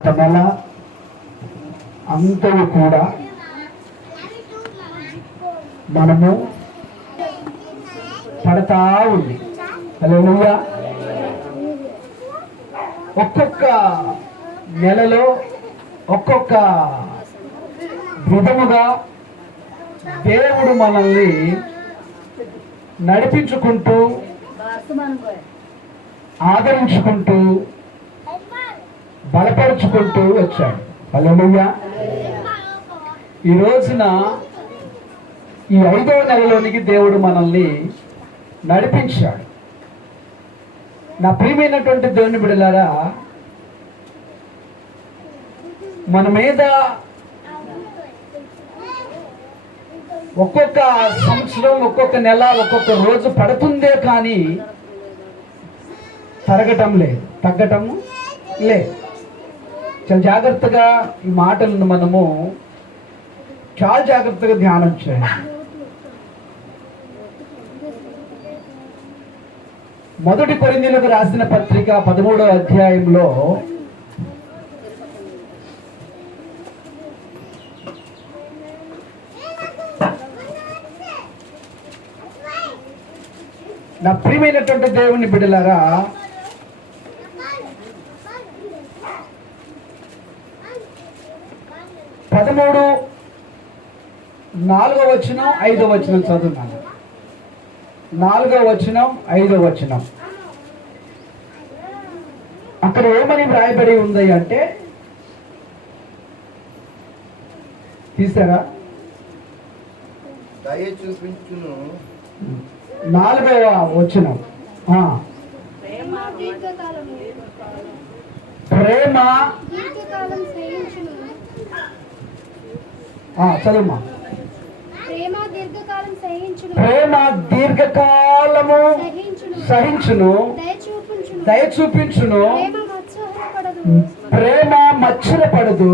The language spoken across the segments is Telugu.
నెల అంతయు కూడా మనము పడతా ఉంది. హల్లెలూయా. ఒక్కొక్క నెలలో ఒక్కొక్క విధముగా దేవుడు మనల్ని నడిపించుకుంటూ ఆదరించుకుంటూ బలపరుచుకుంటూ వచ్చాడు. హల్లెలూయా. ఈ రోజున ఈ 5వ నెలలోనికి దేవుడు మనల్ని నడిపించాడు. నా ప్రియమైనటువంటి దేవుని బిడ్డలారా, మన మీద ఒక్కొక్క సంవత్సరం, ఒక్కొక్క నెల, ఒక్కొక్క రోజు పడుతుందే కానీ తరగటం లేదు, తగ్గటం లేదు. చాలా జాగ్రత్తగా ఈ మాటలను మనము చాలా జాగ్రత్తగా ధ్యానం చేయాలి. మొదటి కొరింథీయులకు రాసిన పత్రిక 13వ అధ్యాయంలో నా ప్రియమైనటువంటి దేవుని బిడ్డలారా, 13 4వ వచనం 5వ వచనం చదువున్నాను. 4వ వచనం 5వ వచనం అక్కడ ఏమని వ్రాయబడి ఉంది అంటే, తీసారా? దయ చూపించును. 4వ వచనం ప్రేమ చదువుమా. ప్రేమ దీర్ఘకాలము సహించును, దయ చూపించును, ప్రేమ మత్సరపడదు,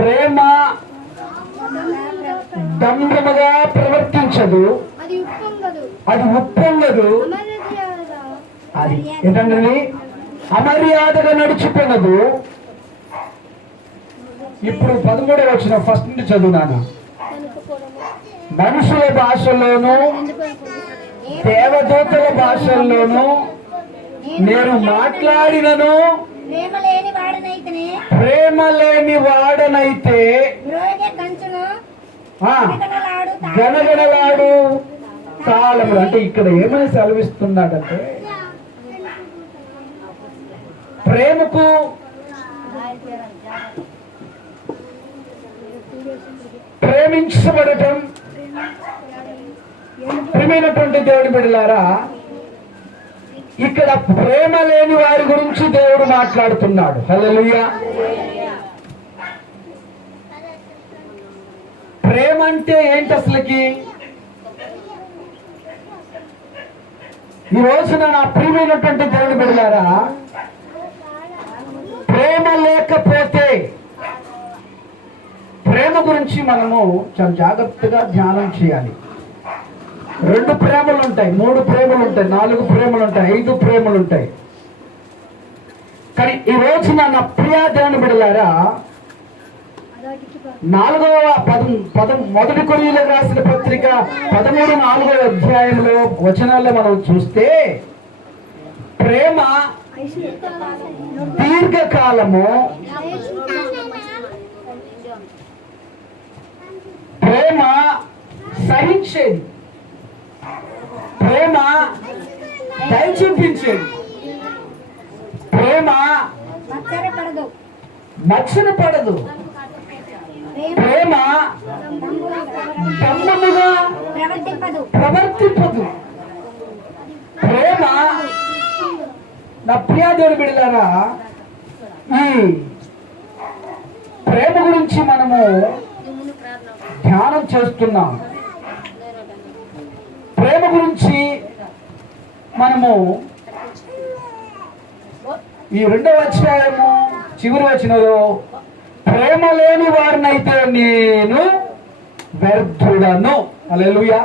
ప్రేమ దంభముగా ప్రవర్తించదు, అది ఉప్పొంగదు, అది ఏంటండి అమర్యాదగా నడిచిపోనదు. ఇప్పుడు 13వ వచనం ఫస్ట్ నుండి చదువునాను. మనుషుల భాషల్లోనూ దేవదూతల భాషల్లోనూ నేను మాట్లాడినను ప్రేమ లేని వాడనైతే గనగనలాడు కాలములు. అంటే ఇక్కడ ఏమని సెలవిస్తున్నాడంటే, ప్రేమకు ప్రేమించబడటం. ప్రియమైనటువంటి దేవుని బిడ్డలారా, ఇక్కడ ప్రేమ లేని వారి గురించి దేవుడు మాట్లాడుతున్నాడు. హల్లెలూయా. ప్రేమ అంటే ఏంటి అసలుకి? ఈ రోజున నా ప్రియమైనటువంటి దేవుని బిడ్డలారా, ప్రేమ లేకపోతే, ప్రేమ గురించి మనము చాలా జాగ్రత్తగా ధ్యానం చేయాలి. 2 ప్రేమలు ఉంటాయి, 3 ప్రేమలు ఉంటాయి, 4 ప్రేమలు ఉంటాయి, 5 ప్రేమలు ఉంటాయి. కానీ ఈ రోజున నా ప్రియ దేవుని బిడ్డలారా, 1 కొరింథీయులకు రాసిన పత్రిక 13 4వ అధ్యాయంలో వచనాల్లో మనం చూస్తే, ప్రేమ దీర్ఘకాలము, ప్రేమ సహించేది, ప్రేమ దయ చూపించేది, ప్రేమ మత్సరపడదు, ప్రేమ దమ్మముగా ప్రవర్తింపదు. ప్రేమ నా ప్రియ దేవుని బిడ్డలారా, ఈ ప్రేమ గురించి మనము ధ్యానం చేస్తున్నాం. ప్రేమ గురించి మనము ఈ 2వ అధ్యాయము చివరి వచనంలో, ప్రేమ లేని వారినైతే నేను వ్యర్థుడను. హల్లెలూయా.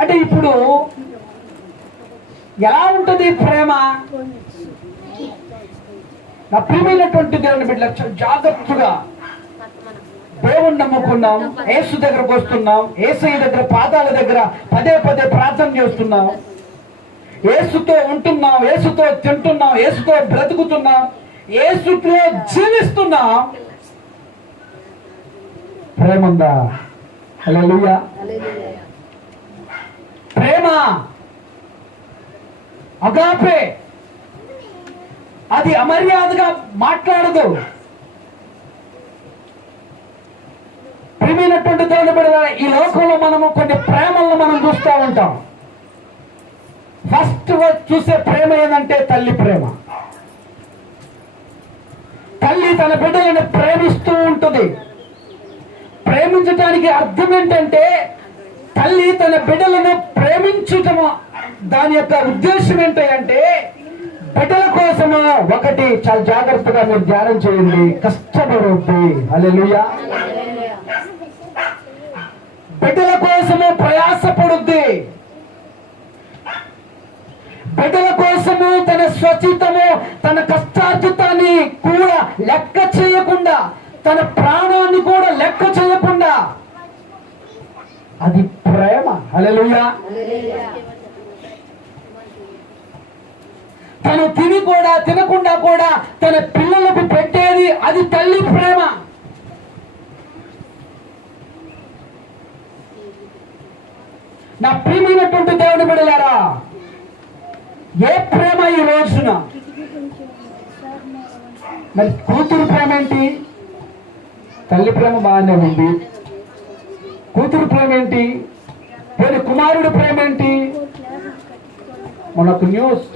అంటే ఇప్పుడు ఎలా ఉంటుంది ప్రేమ? నా ప్రియమైనటువంటి దేవుని బిడ్డలు జాగ్రత్తగా దేవుణ్ణి నమ్ముకున్నాం, యేసు దగ్గరకు వస్తున్నాం, యేసయ్య దగ్గర పాదాల దగ్గర పదే పదే ప్రార్థన చేస్తున్నాం, యేసుతో ఉంటున్నాం, యేసుతో తింటున్నాం, యేసుతో బ్రతుకుతున్నాం, యేసుతో జీవిస్తున్నాం. ప్రేమ ఉందా? హల్లెలూయా. ప్రేమ అగాపే, అది అమర్యాదగా మాట్లాడదు. ప్రియమైనటువంటి దేవుని బిడ్డలారా, ఈ లోకంలో మనము కొన్ని ప్రేమలను మనం చూస్తూ ఉంటాం. ఫస్ట్ చూసే ప్రేమ ఏంటంటే తల్లి ప్రేమ. తల్లి తన బిడ్డలను ప్రేమిస్తూ ఉంటుంది. ప్రేమించడానికి అర్థం ఏంటంటే తల్లి తన బిడ్డలను ప్రేమించటము. దాని యొక్క ఉద్దేశం ఏంటంటే బిడ్డల కోసము ఒకటి చాలా జాగ్రత్తగా మీరు ధ్యానం చేయండి, కష్టపడుద్ది. హల్లెలూయా. బిడ్డల కోసము ప్రయాసపడుద్ది. బిడ్డల కోసము తన స్వచితము తన కష్టార్జితాన్ని కూడా లెక్క చేయకుండా, తన ప్రాణాన్ని కూడా లెక్క చేయకుండా, అది ప్రేమ. హల్లెలూయా. తను తిని కూడా తినకుండా కూడా తన పిల్లలకు పెట్టేది అది తల్లి ప్రేమ. నా ప్రియమైనటువంటి దేవుని బిడ్డలారా, ఏ ప్రేమ ఈ రోజున? మరి కూతురు ప్రేమ ఏంటి? తల్లి ప్రేమ బాగానే ఉంది. కూతురు ప్రేమ ఏంటి? మరి కుమారుడు ప్రేమ ఏంటి? మనకు న్యూస్,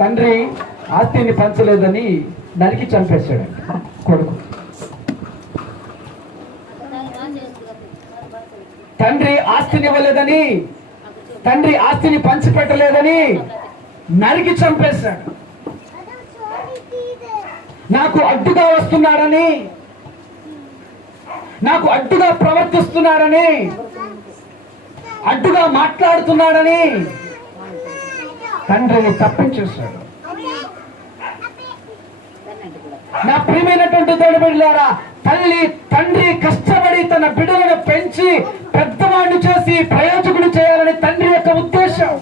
తండ్రి ఆస్తిని పంచలేదని నరికి చంపేశాడు కొడుకు. తండ్రి ఆస్తిని ఇవ్వలేదని, తండ్రి ఆస్తిని పంచిపెట్టలేదని నరికి చంపేశాడు. నాకు అడ్డుగా వస్తున్నాడని, నాకు అడ్డుగా ప్రవర్తిస్తున్నాడని, అడ్డుగా మాట్లాడుతున్నాడని తండ్రిని తప్పించేశాడు. నా ప్రియమైనటువంటి దేవుని బిడ్డలారా, తండ్రి కష్టపడి తన బిడ్డలను పెంచి పెద్దవాడిని చేసి ప్రయోజకుడు చేయాలని తండ్రి యొక్క ఉద్దేశం.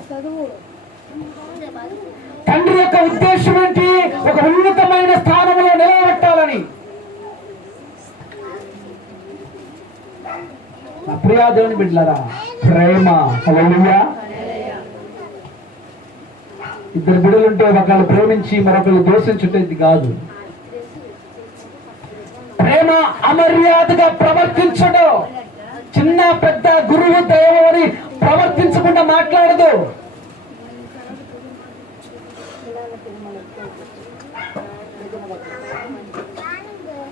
తండ్రి యొక్క ఉద్దేశం ఏంటి? ఒక ఉన్నతమైన స్థానంలో నిలబెట్టాలని. నా ప్రియా దేవుని బిడ్డలారా, ప్రేమ. హల్లెలూయా. ఇద్దరు బిడ్డలుంటే ఒకళ్ళు ప్రేమించి మరొకరు దోషించుటేది కాదు. ప్రేమ అమర్యాదగా ప్రవర్తించడు. చిన్న పెద్ద గురువు దైవం అని ప్రవర్తించకుండా మాట్లాడదు.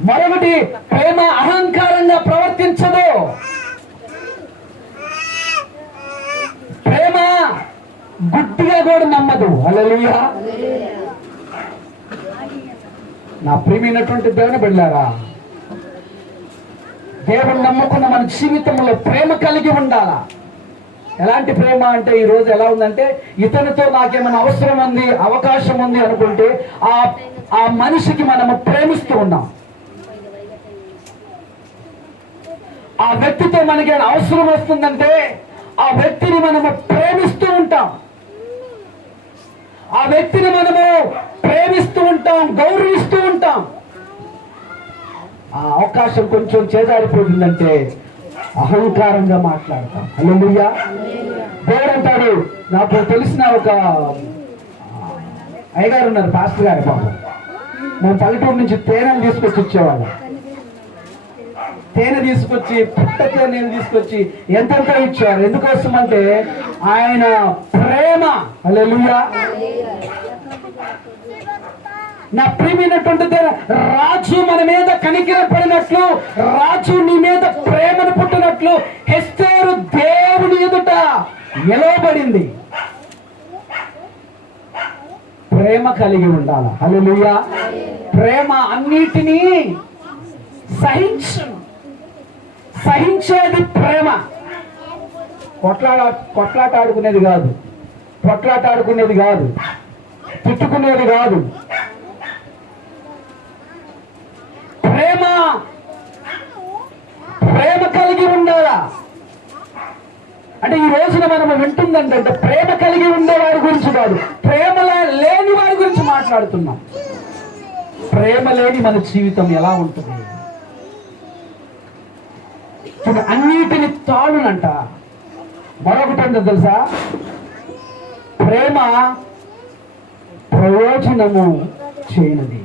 మరొకటి, ప్రేమ అహంకారంగా ప్రవర్తించదు. ప్రేమ గుడ్డిగా కూడా నమ్మదు. హల్లెలూయా. నా ప్రియమైనటువంటి దేవుని బిడ్డలారా, దేవుని నమ్ముకున్న మన జీవితంలో ప్రేమ కలిగి ఉండాలా. ఎలాంటి ప్రేమ అంటే ఈ రోజు ఎలా ఉందంటే, ఇతనితో నాకేమైనా అవసరం ఉంది, అవకాశం ఉంది అనుకుంటే ఆ మనిషికి మనము ప్రేమిస్తూ ఉన్నాం. ఆ వ్యక్తితో మనకి అవసరం వస్తుందంటే ఆ వ్యక్తిని మనము ప్రేమిస్తూ ఉంటాం. ఆ వ్యక్తిని మనము ప్రేమిస్తూ ఉంటాం, గౌరవిస్తూ ఉంటాం. ఆ అవకాశం కొంచెం చేజారిపోతుందంటే అహంకారంగా మాట్లాడతాం. హల్లెలూయా. దేవుడు అంటాడు, నాకు తెలిసిన ఒక అయ్యగారు ఉన్నారు, పాస్టర్ గారు. పాపం మేము పల్లెటూరు నుంచి తేనెలు తీసుకొచ్చి ఇచ్చేవాళ్ళం. తేనె తీసుకొచ్చి, పుట్ట తేనెలు తీసుకొచ్చి ఎంతెంత ఇచ్చారు. ఎందుకోసం అంటే ఆయన ప్రేమ. హల్లెలూయా. నా ప్రియమైనటువంటి రాజు మన మీద కనికరపడినట్లు, రాజు నీ మీద ప్రేమను పుట్టినట్లు ఎస్తేరు దేవుని ఎదుట నిలవబడింది. ప్రేమ కలిగి ఉండాలి. హల్లెలూయా. ప్రేమ అన్నిటినీ సహించేది ప్రేమ. కొట్లాటాడుకునేది కాదు, తిట్టుకునేది కాదు. అంటే ఈ రోజున మనం వింటుందంటే ప్రేమ కలిగి ఉండే వారి గురించి కాదు, ప్రేమ లేని వారి గురించి మాట్లాడుతున్నాం. ప్రేమ లేని మన జీవితం ఎలా ఉంటుంది? అన్నిటిని తాళునంట. మరొకటి ఏంటో తెలుసా? ప్రేమ ప్రయోజనము చేయనిది,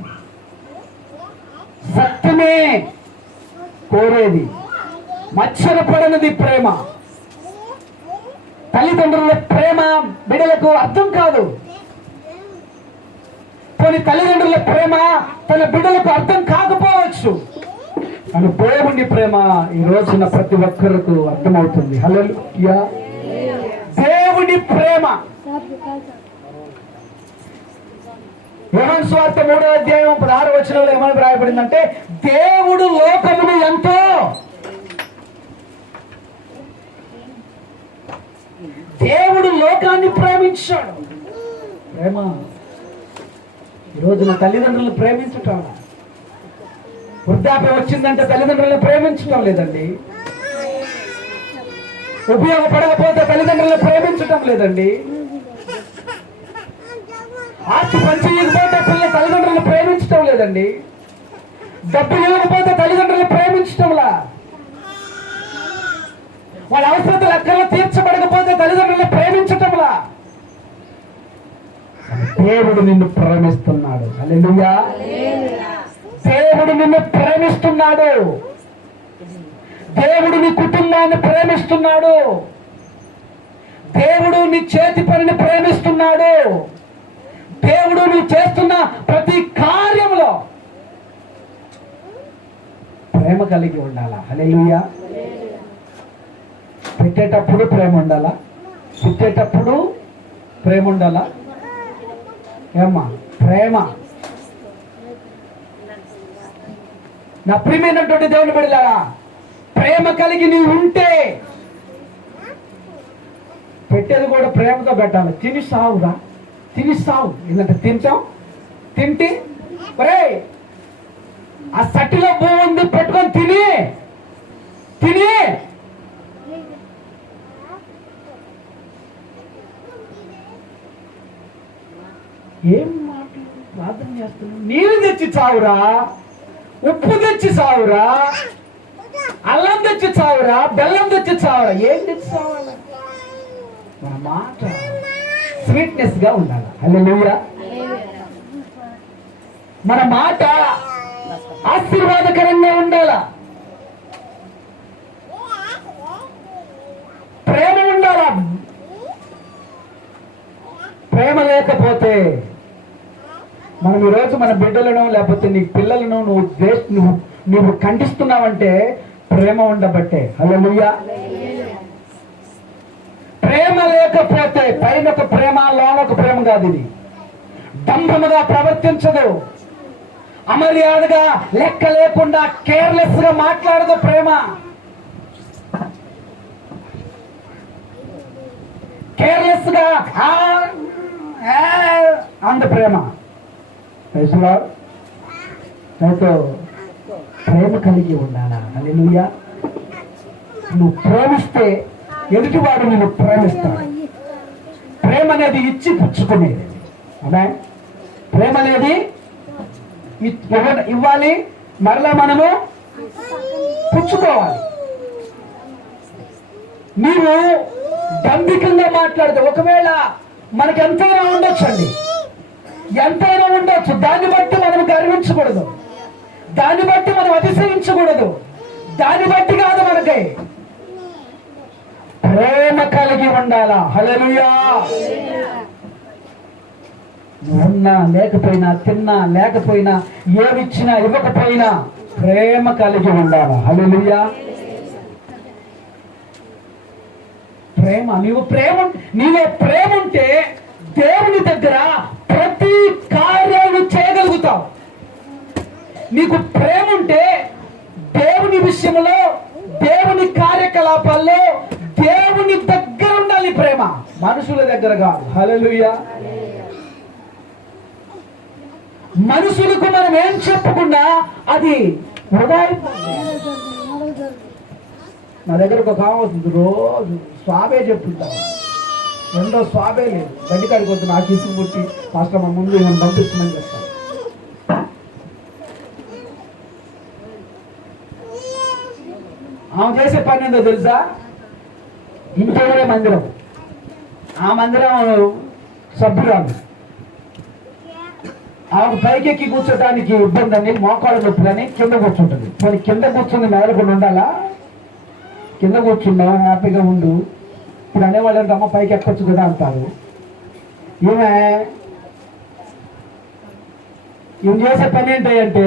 సత్యమే కోరేది, మత్సరపడనిది ప్రేమ. తల్లిదండ్రుల ప్రేమ బిడ్డలకు అర్థం కాదు. కొన్ని తల్లిదండ్రుల ప్రేమ తన బిడ్డలకు అర్థం కాకపోవచ్చు, కానీ దేవుని ప్రేమ ఈ రోజున ప్రతి ఒక్కరికి అర్థమవుతుంది. హల్లెలూయా. దేవుని ప్రేమ. యోహాను సువార్త 3వ అధ్యాయం 16వ వచనంలో ఏమని రాయబడిందంటే, దేవుడు లోకమును ఎంతో దేవుడు లోకాన్ని ప్రేమించాడు. ప్రేమ ఈ రోజున తల్లిదండ్రులను ప్రేమించటం, వృద్ధాప్యం వచ్చిందంటే తల్లిదండ్రులను ప్రేమించటం లేదండి. ఉపయోగపడకపోతే తల్లిదండ్రులను ప్రేమించటం లేదండి. ఆస్తి పంచి ఇవ్వకపోతే తల్లిదండ్రులను ప్రేమించటం లేదండి. డబ్బు ఇవ్వకపోతే తల్లిదండ్రులను ప్రేమించటంలా. వాళ్ళ అవసరతలు అక్కర్లు తీర్చబడకపోతే తల్లిదండ్రులను ప్రేమించటంలా. దేవుడు నిన్ను ప్రేమిస్తున్నాడు. హల్లెలూయా. దేవుడు నిన్ను ప్రేమిస్తున్నాడు. దేవుడు నీ కుటుంబాన్ని ప్రేమిస్తున్నాడు. దేవుడు నీ చేతి పనిని ప్రేమిస్తున్నాడు. దేవుడు నువ్వు చేస్తున్న ప్రతి కార్యంలో ప్రేమ కలిగి ఉండాలా. హల్లెలూయా. పెట్టేటప్పుడు ప్రేమ ఉండాలా, పుట్టేటప్పుడు ప్రేమ ఉండాలా. ఏమ్మా? ప్రేమ. నా ప్రియమైనటువంటి దేవుని బిడ్డలారా, ప్రేమ కలిగి నీవు ఉంటే పెట్టేది కూడా ప్రేమతో పెట్టాలి. తిని సావురా, తిని సావు. ఎందుకంటే తింటాం, తింటే ఒరే ఆ సట్టిలో బాగుంది పెట్టుకొని తిని తిని ఏం మాటలు ప్రార్థన చేస్తున్నావు? నీరు తెచ్చి చావురా, ఉప్పు తెచ్చి చావురా, అల్లం తెచ్చి చావురా, బెల్లం తెచ్చి చావురా. ఏం తెచ్చి చావాలా? మన మాట స్వీట్నెస్ గా ఉండాలి. హల్లెలూయా. మన మాట ఆశీర్వాదకరంగా ఉండాలా. ప్రేమ ఉండాలా. ప్రేమ లేకపోతే మనం ఈరోజు మన బిడ్డలను లేకపోతే నీ పిల్లలను నువ్వు ఖండిస్తున్నావంటే ప్రేమ ఉండబట్టే. హల్లెలూయా. ప్రేమ లేకపోతే పైన ఒక ప్రేమ, లోన ఒక ప్రేమ కాదు. ఇది దంభముగా ప్రవర్తించదు, అమర్యాదగా లెక్క లేకుండా కేర్లెస్ గా మాట్లాడదు. ప్రేమ కేర్లెస్ గా అంద ప్రేమ. ప్రేమ కలిగి ఉండాలా. హల్లెలూయా. నువ్వు ప్రేమిస్తే ఎదుటివాడు నిన్ను ప్రేమిస్తాడు. ప్రేమ అనేది ఇచ్చి పుచ్చుకునేది. అదే ప్రేమ అనేది ఇవ్వాలి, మరలా మనము పుచ్చుకోవాలి. నీవు దంభికంగా మాట్లాడితే ఒకవేళ మనకి ఎంతైనా ఉండొచ్చండి, ఎంతైనా ఉండొచ్చు. దాన్ని బట్టి మనం గర్వించకూడదు, దాన్ని బట్టి మనం అతిశయించకూడదు. దాన్ని బట్టి కాదు, మనకి ప్రేమ కలిగి ఉండాలా. హల్లెలూయా. ఉన్నా లేకపోయినా, తిన్నా లేకపోయినా, ఏమిచ్చినా ఇవ్వకపోయినా ప్రేమ కలిగి ఉండాలా. హల్లెలూయా. ప్రేమ. నీలో ప్రేమ ఉంటే దేవుని దగ్గర ప్రతి కార్యాలు చేయగలుగుతావు. నీకు ప్రేమ ఉంటే దేవుని విషయంలో, దేవుని కార్యకలాపాల్లో దేవుని దగ్గర ఉండాలి. ప్రేమ మనుషుల దగ్గర కాదు. హల్లెలూయా. మనుషులకు మనం ఏం చెప్పకుండా అది వృధా అయిపోతుంది. నా దగ్గరకు ఒక వస్తుంది, రోజు స్వాబే చెప్తుంటాను. రెండో స్వాబే లేదు. గడ్డికాడికి వద్దు, నాకు ఇసుకు పుట్టి పాస్టర్ మా ముందు నేను పంపిస్తున్నాను చెప్తాను. ఆమె చేసే పని ఏందో తెలుసా? ఇంటివరే మందిరం, ఆ మందిరం సభ్యురాలు. ఆమె పైకెక్కి కూర్చోటానికి ఇబ్బంది అని, మోకాళ్ళ నొప్పి అని కింద కూర్చుంటుంది. మరి కింద కూర్చుంది మెదలకుండా ఉండాలా? కింద కూర్చున్నావు, హ్యాపీగా ఉండు. ఇప్పుడు అనేవాళ్ళు అంటే అమ్మ పైకి ఎక్కొచ్చు కదా అంటారు. ఈమె చేసే పని ఏంటంటే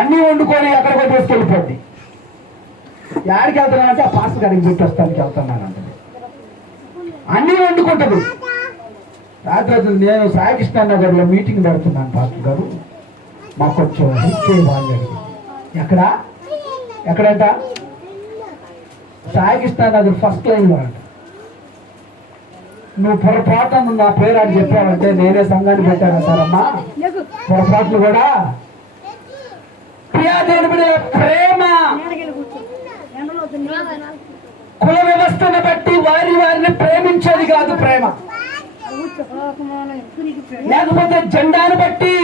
అన్నీ వండుకొని ఎక్కడికో తీసుకెళ్ళిపోద్ది. యాడికి వెళ్తున్నానంటే ఆ పాస్టర్ గారికి పెట్టొస్తానికి వెళ్తున్నానంటే అన్నీ వండుకుంటుంది. రాత్రి నేను సాయికృష్ణ నగర్లో మీటింగ్ పెడుతున్నాను, పాస్టర్ గారు మాకు కొంచెం హెల్ప్ చేయాలి. ఎక్కడంట? సాయికృష్ణ నగర్ ఫస్ట్ లైన్లో అంట. నువ్వు పొరపాటును నా పేరు అని చెప్పావంటే నేనే సంఘాన్ని పెట్టానంటారమ్మా. పొరపాట్లు కూడా ప్రేమ కుల వ్యవస్థను బట్టి వారిని ప్రేమించేది కాదు ప్రేమ. లేకపోతే జెండాను బట్టి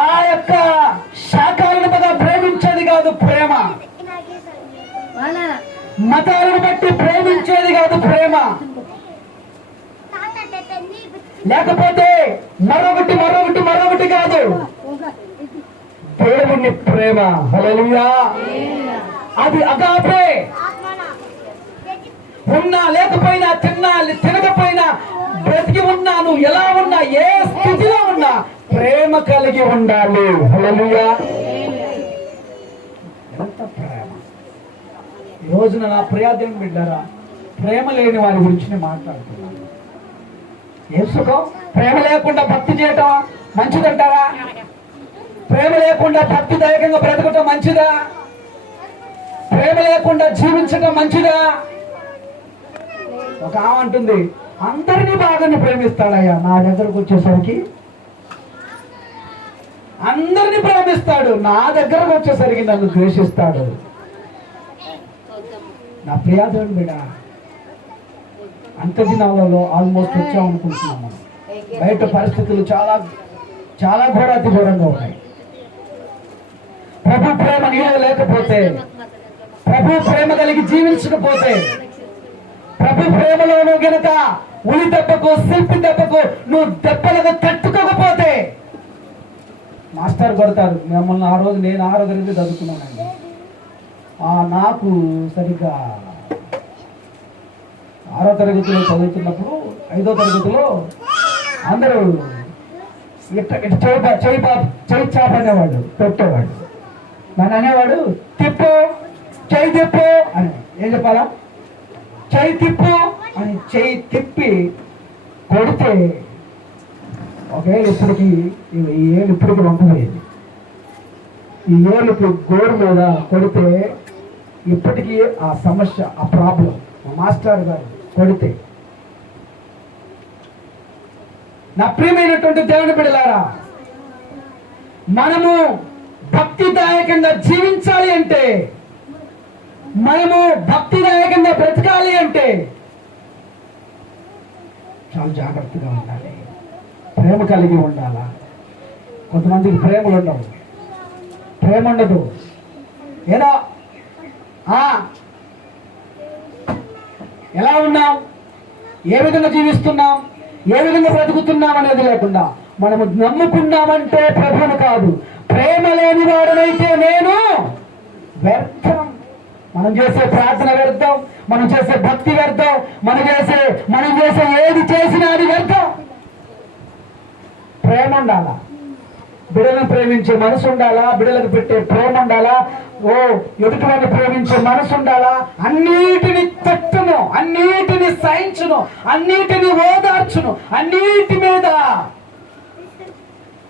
ఆ యొక్క శాఖలను ప్రేమించేది కాదు ప్రేమ. మతాలను బట్టి ప్రేమించేది కాదు ప్రేమ. లేకపోతే మరొకటి కాదు, దేవుని ప్రేమ. హల్లెలూయా. అది అగాపే. ఉన్నా లేకపోయినా, తినకపోయినా, బ్రతికి ఉన్నా, నువ్వు ఎలా ఉన్నా, ఏ స్థితిలో ఉన్నా ప్రేమ కలిగి ఉండాలి. హల్లెలూయా. ఎంత ప్రేమ! ఈ రోజున నా ప్రియాదేవుని బిడ్డలారా, ప్రేమ లేని వారి గురించి నేను మాట్లాడుతున్నాను. ఏం సుఖం? ప్రేమ లేకుండా భక్తి చేయటం మంచిదంటారా? ప్రేమ లేకుండా భక్తిదాయకంగా బ్రతకటం మంచిదా? ప్రేమ లేకుండా జీవించటం మంచిదా? ఒక ఆమె అంటుంది, అందరినీ బాగానే ప్రేమిస్తాడయ్యా, నా దగ్గరకు వచ్చేసరికి అందరినీ ప్రేమిస్తాడు, నా దగ్గరకు వచ్చేసరికి నన్ను ద్వేషిస్తాడు. నా ప్రియాదేవుని బిడ్డ, అంత దినాలలో ఆల్మోస్ట్ వచ్చామనుకుంటున్నాము. బయట పరిస్థితులు చాలా చాలా ఘోరాతి ఘోరంగా ఉన్నాయి. ప్రభు ప్రేమ నీలో లేకపోతే, ప్రభు ప్రేమ కలిగి జీవించకపోతే, ప్రభు ప్రేమలో గనక ఉలి దెబ్బకు, శిల్పి దెబ్బకు నువ్వు దెబ్బలకు తట్టుకోకపోతే మాస్టర్ కొడతారు మిమ్మల్ని. ఆ రోజు నేను 6వ తరగతి చదువుకున్నానండి. నాకు సరిగ్గా 6వ తరగతిలో చదువుతున్నప్పుడు 5వ తరగతిలో అందరూ చెయ్యి చాప అనేవాడు, పెట్టేవాడు. నన్ను అనేవాడు, తిప్పు, చెయ్యి తిప్పు అని. ఏం చెప్పాలా? చెయ్యి తిప్పు అని. చెయ్యి తిప్పి కొడితే ఒకవేళ ఇప్పటికి ఈ ఏళ్ళు ఇప్పటికి వంపలేదు. ఈ ఏళ్ళకి గోరు మీద కొడితే ఇప్పటికీ ఆ సమస్య, ఆ ప్రాబ్లం మాస్టర్ గారు కొడితే. నా ప్రియమైనటువంటి దేవుని బిడ్డలారా, మనము భక్తిదాయకంగా జీవించాలి అంటే, మనము భక్తిదాయకంగా బ్రతకాలి అంటే చాలా జాగ్రత్తగా ఉండాలి. ప్రేమ కలిగి ఉండాలా. కొంతమందికి ప్రేమలు ఉండవు, ప్రేమ ఉండదు. ఏదో ఎలా ఉన్నాం, ఏ విధంగా జీవిస్తున్నాం, ఏ విధంగా బ్రతుకుతున్నాం అనేది లేకుండా మనము నమ్ముకున్నామంటే ప్రభువును కాదు, ప్రేమ లేని వాడనైతే నేను వ్యర్థం. మనం చేసే ప్రార్థన వ్యర్థం, మనం చేసే భక్తి వ్యర్థం, మనం చేసే ఏది చేసినా అది వ్యర్థం. ప్రేమ ఉండాలా, బిడ్డలను ప్రేమించే మనసు ఉండాలా, బిడ్డలకు పెట్టే ప్రేమ ఉండాలా, ఎదుటివాడిని ప్రేమించే మనసు ఉండాలా. అన్నిటిని తట్టును, అన్నిటిని సహించును, అన్నిటిని ఓదార్చును, అన్నిటి మీద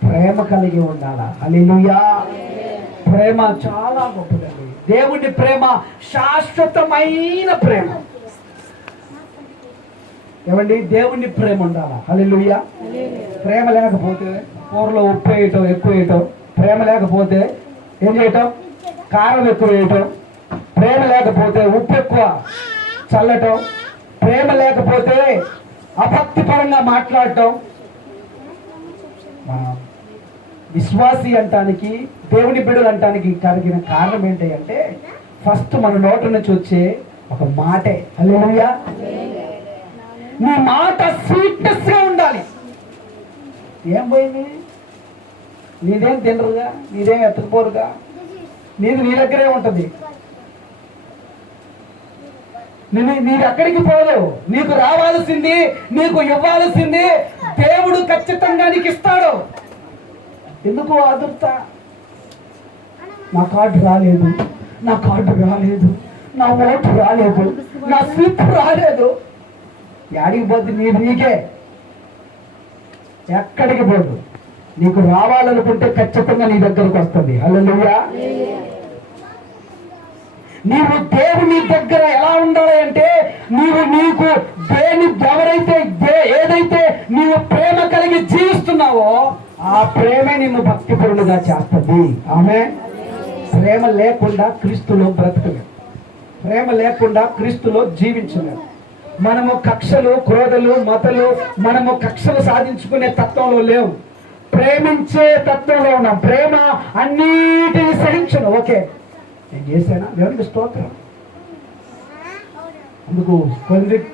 ప్రేమ కలిగి ఉండాలా. హల్లెలూయా. ప్రేమ చాలా గొప్పదండి. దేవుని ప్రేమ శాశ్వతమైన ప్రేమ. ఏమండి, దేవుని ప్రేమ ఉండాలా. హల్లెలూయా. ప్రేమ లేకపోతే కూరలో ఉప్పు వేయటం, ఎక్కువ వేయటం. ప్రేమ లేకపోతే ఏం చేయటం? కారం ఎక్కువ వేయటం, ప్రేమ లేకపోతే ఉప్పు ఎక్కువ చల్లటం, ప్రేమ లేకపోతే అభక్తిపరంగా మాట్లాడటం. విశ్వాసి అంటానికి, దేవుని బిడ్డలు అంటానికి కలిగిన కారణం ఏంటి అంటే ఫస్ట్ మన నోట నుంచి వచ్చే ఒక మాటే. హల్లెలూయా. నీ మాట స్వీట్నెస్ గా ఉండాలి. ఏం పోయింది? నీదేం తినరుగా, నీదేం ఎత్తకపోరుగా, నీది నీ దగ్గరే ఉంటుంది. నీకు ఎక్కడికి పోదు. నీకు రావాల్సింది, నీకు ఇవ్వాల్సింది దేవుడు ఖచ్చితంగా నీకు ఇస్తాడు. ఎందుకు ఆదుర్త? నా కార్డు రాలేదు, నా కార్డు రాలేదు, నా ఓటు రాలేదు, నా స్లిప్ రాలేదు. యాడికి పోద్ది? నీకే ఎక్కడికి పోదు. నీకు రావాలనుకుంటే ఖచ్చితంగా నీ దగ్గరకు వస్తుంది. హల్లెలూయా. నీవు దేవుని దగ్గర ఎలా ఉండాలి అంటే నీకు ఏదైతే నీవు ప్రేమ కలిగి జీవిస్తున్నావో ఆ ప్రేమే నిన్ను భక్తిపరులుగా చేస్తుంది. ఆమె ప్రేమ లేకుండా క్రీస్తులో బ్రతకలేదు, ప్రేమ లేకుండా క్రీస్తులో జీవించలేదు. మనము కక్షలు, క్రోధలు, మతలు, మనము కక్షలు సాధించుకునే తత్వంలో లేవు, ప్రేమించే తత్వంలో ఉన్నాం. ప్రేమ అన్నిటిని సహించను. ఓకే, నేను చేశానా? దేవునికి స్తోత్రం. అందుకు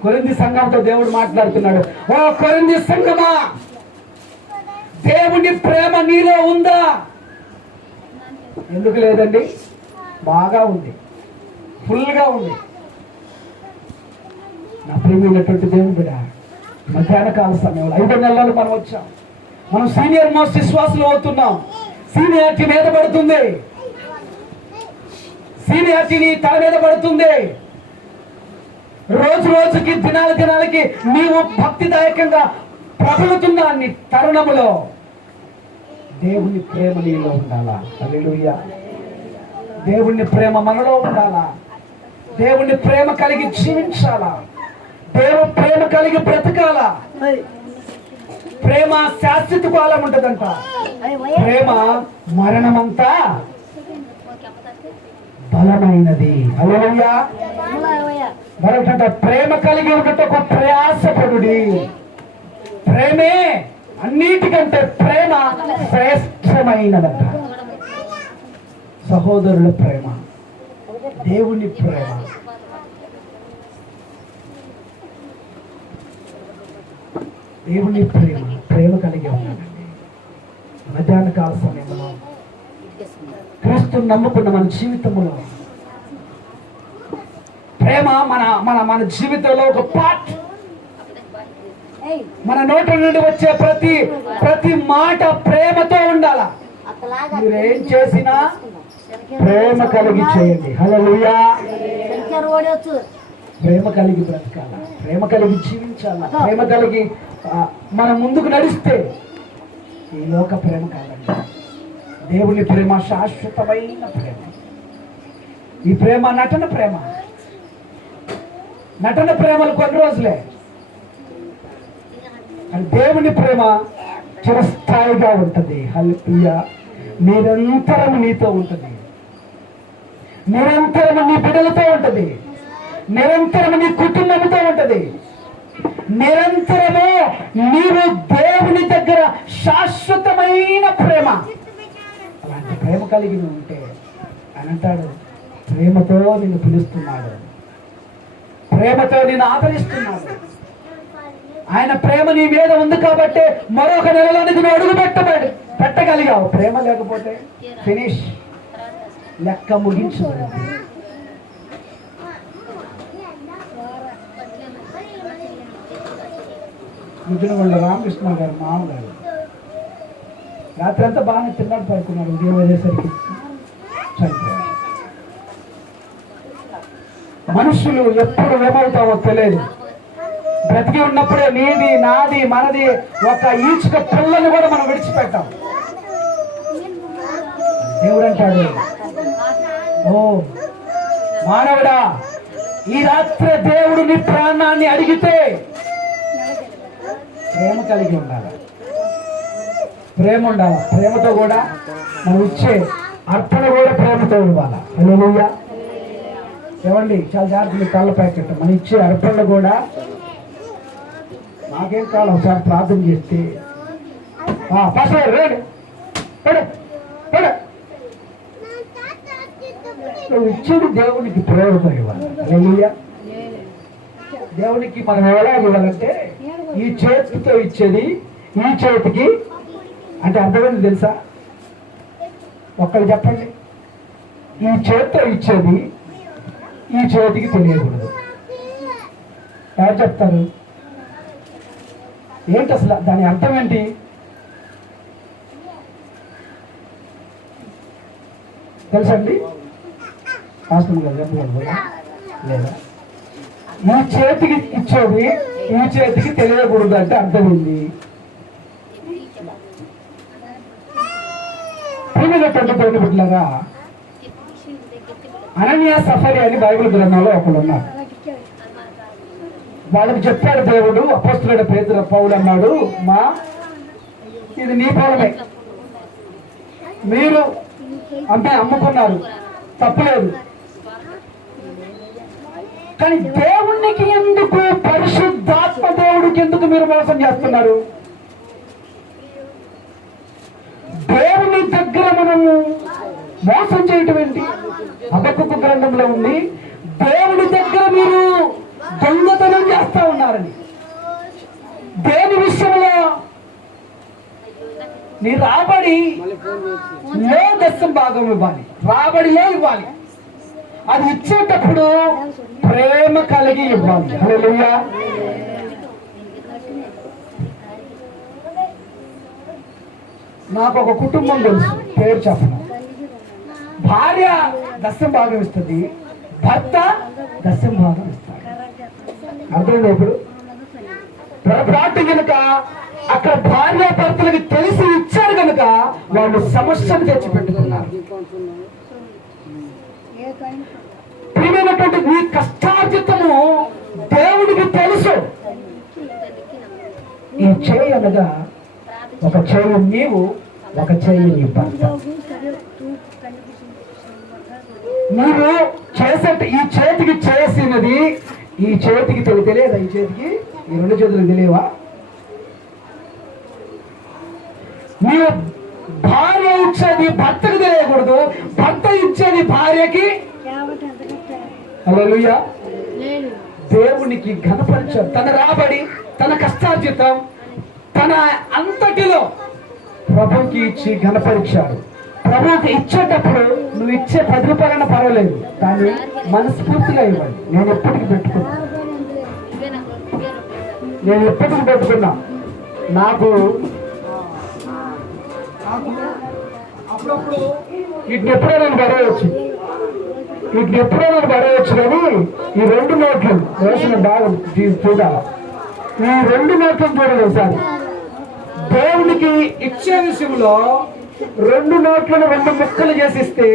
కొరింథీ సంఘంతో దేవుడు మాట్లాడుతున్నాడు. ఓ కొరింథీ సంఘమా, దేవుని ప్రేమ నీలో ఉందా? ఎందుకు లేదండి? బాగా ఉంది, ఫుల్గా ఉంది. నా ప్రియమైనటువంటి దేవుని బిడ్డ, మధ్యాహ్న కాల సమయంలో 5 నెలలు మనం వచ్చాం. మనం సీనియర్ మోస్ట్ విశ్వాసులు అవుతున్నాం. సీనియారిటీ మీద పడుతుంది, సీనియారిటీని తల మీద పడుతుంది. రోజు రోజుకి, దినాలకి నీవు భక్తిదాయకంగా ప్రబలుతున్న నీ తరుణములో దేవుని ప్రేమ నీలో ఉండాలా? హల్లెలూయా. దేవుని ప్రేమ మనలో ఉండాలా? దేవుని ప్రేమ కలిగి జీవించాలా? దేవుని ప్రేమ కలిగి బ్రతకాలా? ప్రేమ శాశ్వత కాలం ఉంటదంట. ప్రేమ మరణమంతా బలమైనది. హల్లెలూయా. మరొకట ప్రేమ కలిగి ఉండటం ఒక ప్రయాసపడుడి. ప్రేమే అన్నిటికంటే ప్రేమ శ్రేష్టమైనదంట. సహోదరుల ప్రేమ, దేవుని ప్రేమ, దేవుని ప్రేమ, ప్రేమ కలిగి ఉన్నాడండి. మధ్యాహ్న కాల సమయంలో క్రీస్తుని నమ్ముకున్న మన జీవితంలో ప్రేమ మన జీవితంలో ఒక పార్ట్. మన నోటి నుండి వచ్చే ప్రతి మాట ప్రేమతో ఉండాల. మీరేం చేసినా ప్రేమ కలిగి చేయండి. హల్లెలూయా. ప్రేమ కలిగి బ్రతకాల, ప్రేమ కలిగి జీవించాల, ప్రేమ కలిగి మనం ముందుకు నడిస్తే ఈ లోక ప్రేమ కాదండి. దేవుని ప్రేమ శాశ్వతమైన ప్రేమ. ఈ ప్రేమ నటన ప్రేమలు కొన్ని రోజులే, కానీ దేవుని ప్రేమ చిరస్థాయిగా ఉంటుంది. హల్లెలూయా. నిరంతరం నీతో ఉంటుంది, నిరంతరం నీ బిడ్డలతో ఉంటుంది, నిరంతరం నీ కుటుంబంతో ఉంటుంది, నిరంతరము నీవు దేవుని దగ్గర శాశ్వతమైన ప్రేమ. అలాంటి ప్రేమ కలిగి ఉంటే అని అంటాడు, ప్రేమతో నిన్ను పిలుస్తున్నాడు, ప్రేమతో నిన్ను ఆదరిస్తున్నాడు. ఆయన ప్రేమ నీ మీద ఉంది కాబట్టి మరొక నెలలోనికి నువ్వు అడుగు పెట్టగలిగావు. ప్రేమ లేకపోతే ఫినిష్, లెక్క ముగించు. ముద్దునగొండ రామకృష్ణ గారు మామగారు రాత్రి అంతా బాగానే తిన్నాడు, పడుకున్నాడు. ఉదయం అయ్యేసరికి చనిపోయాడు. మనుషులు ఎప్పుడు ఏమవుతావో తెలియదు. బ్రతికి ఉన్నప్పుడే నీది, నాది, మనది ఒక ఈచుక పిల్లని కూడా మనం విడిచిపెట్టాం. దేవుడు అంటాడు, ఓ మానవుడా, ఈ రాత్రి దేవుడు నీ ప్రాణాన్ని అడిగితే ప్రేమ కలిగి ఉండాలి, ప్రేమ ఉండాలి. ప్రేమతో కూడా మనం ఇచ్చే అర్పణ కూడా ప్రేమతో ఇవ్వాలి. హల్లెలూయా. ఏమండి, చాలా జాగ్రత్త. కళ్ళ ప్యాకెట్ మనం ఇచ్చే అర్పణలు కూడా నాకేం కావాలి ఒకసారి ప్రార్థన చేస్తే నువ్వు ఇచ్చేది దేవునికి ప్రేమతో ఇవ్వాలి. హల్లెలూయా. దేవునికి మనం ఎలా ఇవ్వాలంటే ఈ చేతితో ఇచ్చేది ఈ చేతికి, అంటే అర్థమైంది తెలుసా? ఒక్కరు చెప్పండి. ఈ చేతితో ఇచ్చేది ఈ చేతికి తెలియకూడదు. ఎవరు చెప్తారు? ఏంటి అసలు దాని అర్థం ఏంటి? తెలుసండి? హాస్టల్ లేదా? ఈ చేతికి ఇచ్చేది ఈ చేతికి తెలియకూడదు అంటే అర్థమైంది. ప్రియమైనటువంటి బిడ్డలారా, అననీయ సఫరీ అని బైబిల్ గ్రంథంలో ఒకళ్ళు ఉన్నారు. వాళ్ళకి చెప్పాడు దేవుడు, అపోస్తలుడైన పేతురు పౌలు అన్నాడు, ఇది నీ పొలమే, మీరు అమ్ముకున్నారు, తప్పులేదు. కానీ దేవునికి ఎందుకు, పరిశుద్ధాత్మ దేవుడికి ఎందుకు మీరు మోసం చేస్తున్నారు? దేవుని దగ్గర మనము మోసం చేయటం ఏంటి? హబక్కూకు గ్రంథంలో ఉంది, దేవుని దగ్గర మీరు దొంగతనం చేస్తా ఉన్నారని. దేని విషయంలో? నీ రాబడిలో 10వ భాగం ఇవ్వాలి, రాబడిలో ఇవ్వాలి. అది ఇచ్చేటప్పుడు ప్రేమ కలిగి ఇవ్వాలి. హల్లెలూయా. నాకు ఒక కుటుంబం తెలుసు, పేరు చెప్పను. భార్య 10వ భాగం ఇస్తుంది, భర్త 10వ భాగం ఇస్తాడు. అర్థమైంది? ఇప్పుడు పొరపాటు కనుక అక్కడ భార్య భర్తలకి తెలిసి ఇచ్చారు కనుక వాళ్ళు సమస్యను తెచ్చిపెట్టుకున్నారు. ప్రియమైనటువంటి నీ కష్టార్జితము దేవుడికి తెలుసు. ఈ చేయి అనగా ఒక చేయి నీవు, ఒక చేయి నీ భర్త. మీరు చేసే ఈ చేతికి చేసినది ఈ చేతికి తెలియదా? ఈ చేతికి, ఈ 2 చేతులకు తెలియవా? మీరు భార్య ఇచ్చేది భర్తకు తెలియకూడదు, భర్త ఇచ్చేది భార్యకి. హల్లెలూయా. దేవునికి ఘనపరిచాడు. తన రాబడి, తన కష్టార్జితం, తన అంతటిలో ప్రభుకి ఇచ్చి ఘనపరిచాడు. ప్రభుకి ఇచ్చేటప్పుడు నువ్వు ఇచ్చే 10 రూపాయలైనా పర్వాలేదు, కానీ మనస్ఫూర్తిగా ఇవ్వాలి. నేను ఎప్పటికీ పెట్టుకున్నా. నాకు అప్పుడప్పుడు వీటిని ఎప్పుడో నేను పడవచ్చు, కానీ ఈ 2 నోట్లు వేసిన బాగా చూడాలి. ఈ 2 నోట్లను చూడలేదు సార్. దేవునికి ఇచ్చే విషయంలో 2 నోట్లను 2 ముక్కలు చేసిస్తే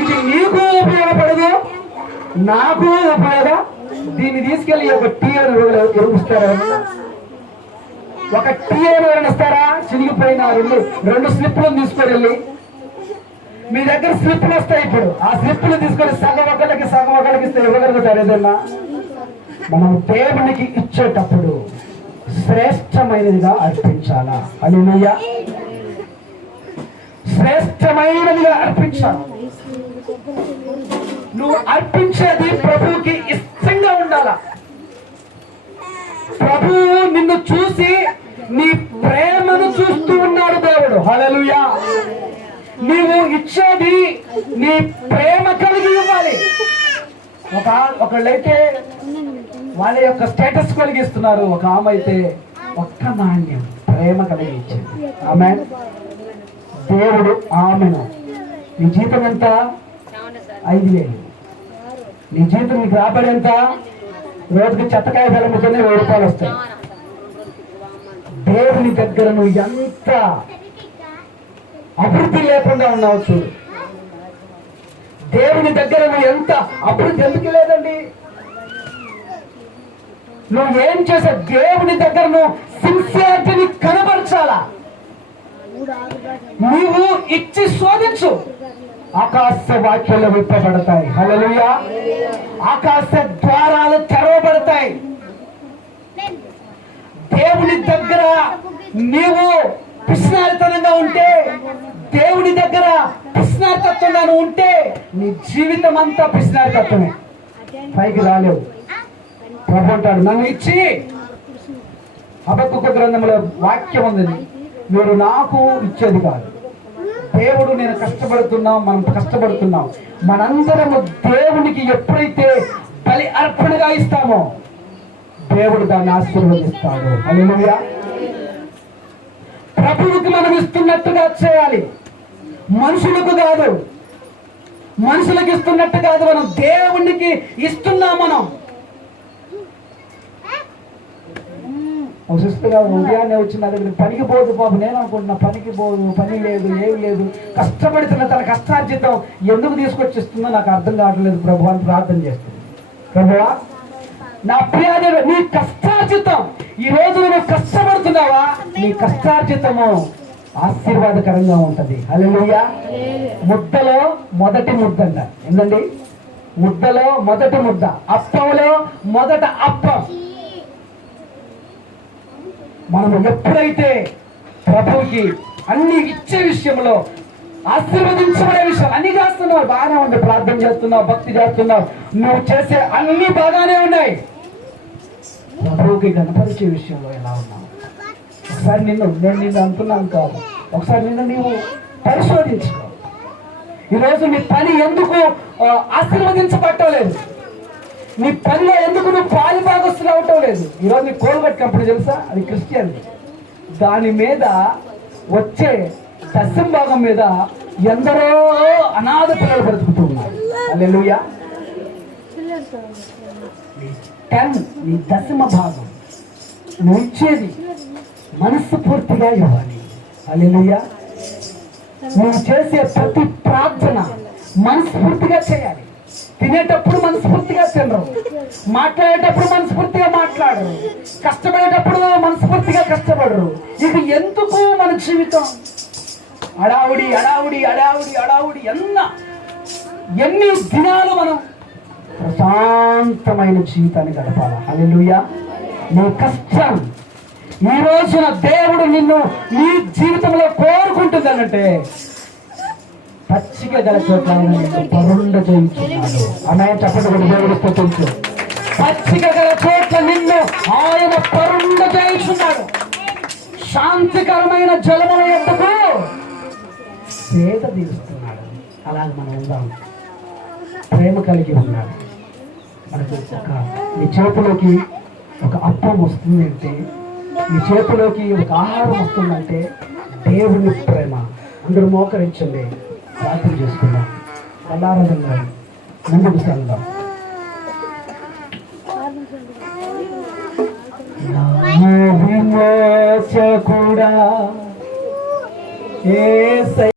ఇది నీకు ఉపయోగపడదు, నాకు ఉపయోగం. దీన్ని తీసుకెళ్లి ఒక టీ అని ఎరుగుస్తారా? ఒక టీ అని ఎవరిస్తారా? చినిగిపోయిన 2 స్లిప్లను తీసుకొని వెళ్ళి, మీ దగ్గర స్లిప్లు వస్తాయి. ఇప్పుడు ఆ స్లిప్లు తీసుకొని సగం ఒకళ్ళకి ఇస్తే ఇవ్వగలుగుతారు ఏదన్నా? మనం దేవునికి ఇచ్చేటప్పుడు శ్రేష్టమైనదిగా అర్పించాలా? హల్లెలూయా. శ్రేష్టమైనదిగా అర్పించాలి. నువ్వు అర్పించేది ప్రభువుకి ఇష్టంగా ఉండాలా. ప్రభువు నిన్ను చూసి నీ ప్రేమను చూస్తూ ఉన్నాడు దేవుడు. హల్లెలూయా. నీవు ఇచ్చేది నీ ప్రేమ కలిగి ఇవ్వాలి. ఒకళ్ళైతే వాళ్ళ యొక్క స్టేటస్ కలిగిస్తున్నారు, ఒక ఆమె అయితే ఒక్క నాణ్యం ప్రేమ కలిగి ఇచ్చింది. ఆమెన్. దేవుడు ఆమెను, నీ జీతం ఎంత? 5,000. నీ జీతం, నీకు రాబడి ఎంత? రోజుకి చెత్తకాయ బెల్లముతోనే 1000 రూపాయలు వస్తాయి. దేవుని దగ్గర నువ్వు ఎంత అభివృద్ధి లేకుండా ఉన్నావు చూడు. దేవుని దగ్గర నువ్వు ఎంత అభివృద్ధి ఎందుకు లేదండి? నువ్వు ఏం చేసా? దేవుని దగ్గర నువ్వు సిన్సియారిటీని కనబరచాలా. నువ్వు ఇచ్చి శోధించు. ఆకాశ వాక్యాలు విప్పబడతాయి. హల్లెలూయా. ఆకాశ ద్వారాలు తెరవబడతాయి. దేవుని దగ్గర నీవు పిసినారితనంగా ఉంటే, దేవుని దగ్గర పిసినారితత్వంగా ఉంటే నీ జీవితం అంతా పిసినారితత్వమే, పైకి రాలేవు. ప్రభు అంటాడు, నన్ను ఇచ్చి, హబక్కూకు గ్రంథంలో వాక్యం ఉంది, మీరు నాకు ఇచ్చేది కాదు. దేవుడు నేను కష్టపడుతున్నాం, మనం కష్టపడుతున్నాం, మనందరము దేవునికి ఎప్పుడైతే బలి అర్పణగా ఇస్తామో దేవుడు దాన్ని ఆశీర్వదిస్తాడు. హల్లెలూయా. ప్రభువుకి మనం ఇస్తున్నట్టుగా చేయాలి, మనుషులకు కాదు. మనుషులకు ఇస్తున్నట్టు కాదు, మనం దేవునికి ఇస్తున్నాం. మనం సుస్థిగా ఉదయాన్నే వచ్చిన దగ్గర పనికి పోదు పాపం, నేను అనుకుంటున్నా పనికి పోదు, పని లేదు, ఏమి లేదు, కష్టపడుతున్న తన కష్టార్జితం ఎందుకు తీసుకొచ్చిస్తుందో నాకు అర్థం కావట్లేదు ప్రభు అని ప్రార్థన చేస్తుంది. ప్రభువా, నా ప్రియాదేవుడు, నీ కష్టార్జితం ఈ రోజు నువ్వు కష్టపడుతున్నావా, నీ కష్టార్జితము ఆశీర్వాదకరంగా ఉంటది. హల్లెలూయా. ముద్దలో మొదటి ముద్ద అంట. ఏంటండి? ముద్దలో మొదటి ముద్ద, అప్పంలో మొదట అప్పం. మనం ఎప్పుడైతే ప్రభువుకి అన్ని ఇచ్చే విషయంలో, ఆశీర్వదించబడే విషయం అన్ని చేస్తున్నావు, బాగానే ఉంది, ప్రార్థన చేస్తున్నావు, భక్తి చేస్తున్నావు, నువ్వు చేసే అన్ని బాగానే ఉన్నాయి. ప్రభువుకి కనపరిచే విషయంలో ఎలా ఉన్నావు? ఒకసారి నేను నిన్ను అంటున్నాను కాదు, ఒకసారి నిన్ను నీవు పరిశోధించుకో. ఈరోజు నీ పని ఎందుకు ఆశీర్వదించబట్టలేదు? నీ పనిలో ఎందుకు నువ్వు పాలి భాగస్తులు అవటం లేదు? ఈరోజు నీ కోల్గట్ కంపెనీ తెలుసా? అది క్రిస్టియన్. దాని మీద వచ్చే దశమ భాగం మీద ఎందరో అనాథ పిల్లలు బ్రతుకుతూ ఉన్నారు. హల్లెలూయా. నీ దశమ భాగం నువ్వు ఇచ్చేది మనస్ఫూర్తిగా ఇవ్వాలి. హల్లెలూయా. నువ్వు చేసే ప్రతి ప్రార్థన మనస్ఫూర్తిగా చేయాలి. తినేటప్పుడు మనస్ఫూర్తిగా తినరు, మాట్లాడేటప్పుడు మనస్ఫూర్తిగా మాట్లాడరు, కష్టపడేటప్పుడు మనస్ఫూర్తిగా కష్టపడరు. ఇది ఎందుకు మన జీవితం? అడావుడి అడావుడి అడావుడి అడావుడి. ఎన్ని దినాలు మనం ప్రశాంతమైన జీవితాన్ని గడపాలి. హల్లెలూయా. నీ కష్టం ఈ రోజున దేవుడు నిన్ను నీ జీవితంలో కోరుకుంటుందనంటే పచ్చిక గల చోట్ల పరుండ జయించున్నాడు. ఆమె చెప్పడం దేవుడు స్తుతించు. పచ్చిక గల చోట్ల నిన్ను ఆయన పరుండ జయించున్నాడు. శాంతికరమైన జలముల యొద్దకు సేద తీరుస్తున్నాడు. అలాగే మనం ఉందాం, ప్రేమ కలిగి ఉన్నాడు. మనకు నీ చేతిలోకి ఒక అప్పం వస్తుంది అంటే, నీ చేతిలోకి ఒక ఆహారం వస్తుందంటే దేవుని ప్రేమ. అందరూ మోకరించండి, ప్రార్థన చేసుకుందాం. అలారంగా ముందుకు సాగుదాం. విమోచకు